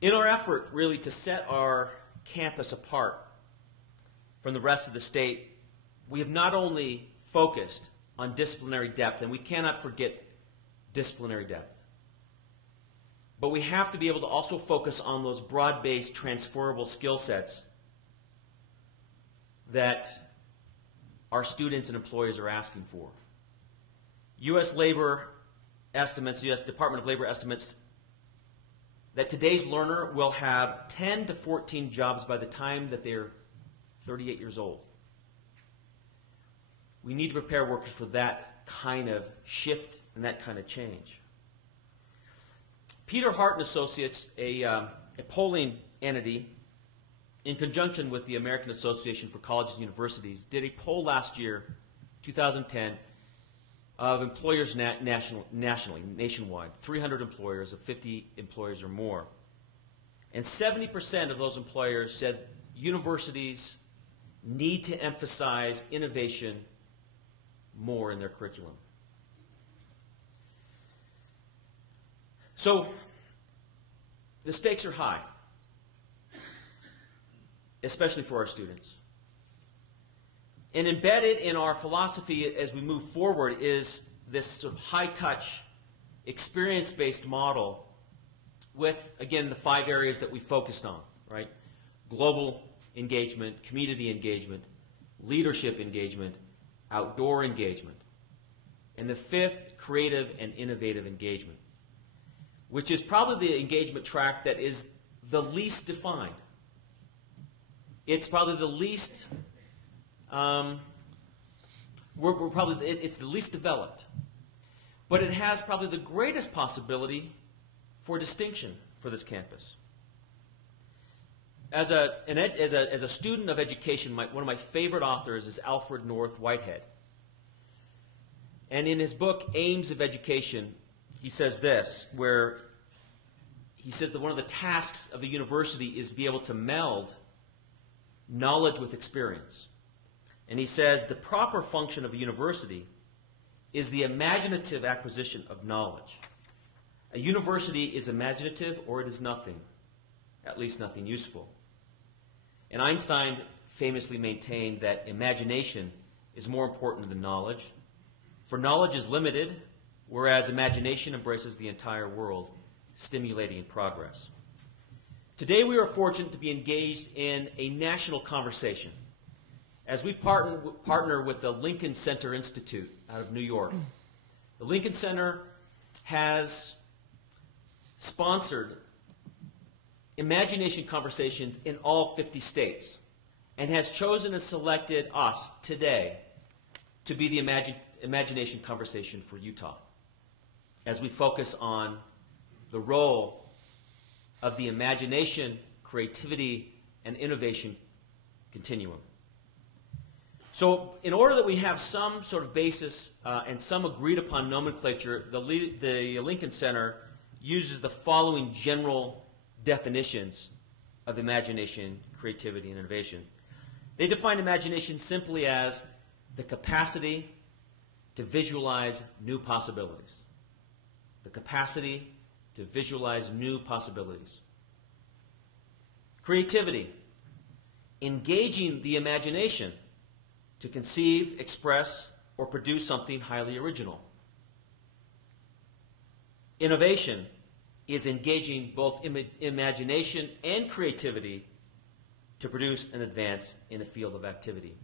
In our effort, really, to set our campus apart from the rest of the state, we have not only focused on disciplinary depth, and we cannot forget disciplinary depth, but we have to be able to also focus on those broad-based transferable skill sets that our students and employers are asking for. U.S. labor estimates, U.S. Department of Labor estimates that today's learner will have 10 to 14 jobs by the time that they're 38 years old. We need to prepare workers for that kind of shift and that kind of change. Peter Hart and Associates, a polling entity, in conjunction with the American Association for Colleges and Universities, did a poll last year, 2010, of employers nationwide, 300 employers of 50 employers or more. And 70% of those employers said universities need to emphasize innovation more in their curriculum. So the stakes are high, especially for our students. And embedded in our philosophy as we move forward is this sort of high-touch, experience-based model with, again, the 5 areas that we focused on, right? Global engagement, community engagement, leadership engagement, outdoor engagement, and the 5th, creative and innovative engagement, which is probably the engagement track that is the least defined. It's probably the least, it's the least developed. But it has probably the greatest possibility for distinction for this campus. As a student of education, one of my favorite authors is Alfred North Whitehead. And in his book, Aims of Education, he says this, where he says that one of the tasks of a university is to be able to meld knowledge with experience. And he says the proper function of a university is the imaginative acquisition of knowledge. A university is imaginative or it is nothing, at least nothing useful. And Einstein famously maintained that imagination is more important than knowledge, for knowledge is limited, whereas imagination embraces the entire world, stimulating progress. Today we are fortunate to be engaged in a national conversation as we partner with the Lincoln Center Institute out of New York. The Lincoln Center has sponsored imagination conversations in all 50 states and has chosen and selected us today to be the imagination conversation for Utah as we focus on the role of the imagination, creativity, and innovation continuum. So in order that we have some sort of basis and some agreed upon nomenclature, the Lincoln Center uses the following general definitions of imagination, creativity, and innovation. They define imagination simply as the capacity to visualize new possibilities. The capacity to visualize new possibilities. Creativity, engaging the imagination to conceive, express, or produce something highly original. Innovation is engaging both imagination and creativity to produce an advance in a field of activity.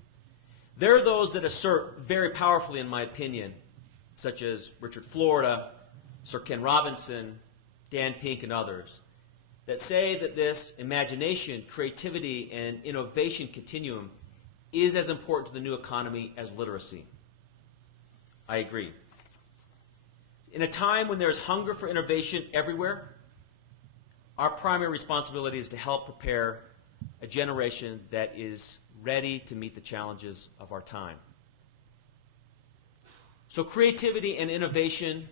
There are those that assert very powerfully, in my opinion, such as Richard Florida, Sir Ken Robinson, Dan Pink, and others, that say that this imagination, creativity, and innovation continuum is as important to the new economy as literacy. I agree. In a time when there is hunger for innovation everywhere, our primary responsibility is to help prepare a generation that is ready to meet the challenges of our time. So creativity and innovation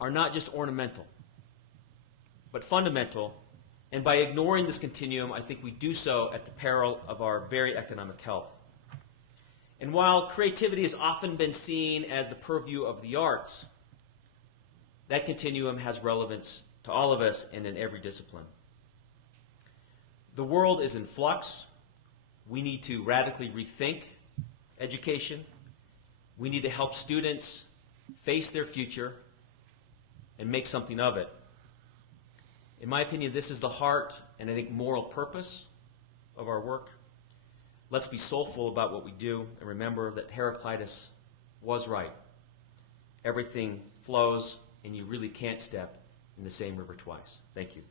are not just ornamental, but fundamental, and by ignoring this continuum, I think we do so at the peril of our very economic health. And while creativity has often been seen as the purview of the arts, that continuum has relevance to all of us and in every discipline. The world is in flux. We need to radically rethink education. We need to help students face their future and make something of it. In my opinion, this is the heart and I think moral purpose of our work. Let's be soulful about what we do and remember that Heraclitus was right. Everything flows and you really can't step in the same river twice. Thank you.